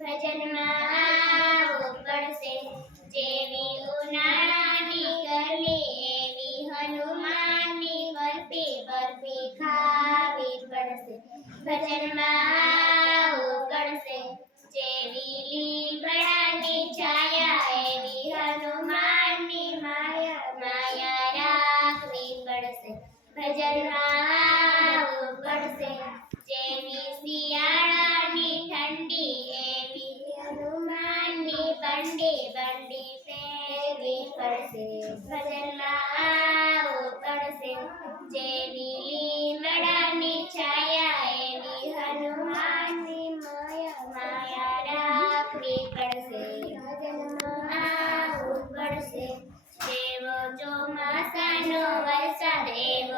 ભજનમાં આવો પડશે. જેવી ઉનાળાની છાયા, એવી હનુમાનની માયા માયા રાખવી પડશે. ભજનમાં પડશે જેવી માંડી બંડી ફેરવી પડશે ભજનમાં આવો પડશે જેવી લીમડાની છાયા એવી હનુમાનની માયા રાખવી પડશે ભજનમાં આવું પડશે જેવો ચોમાસાનો વરસાદ એવો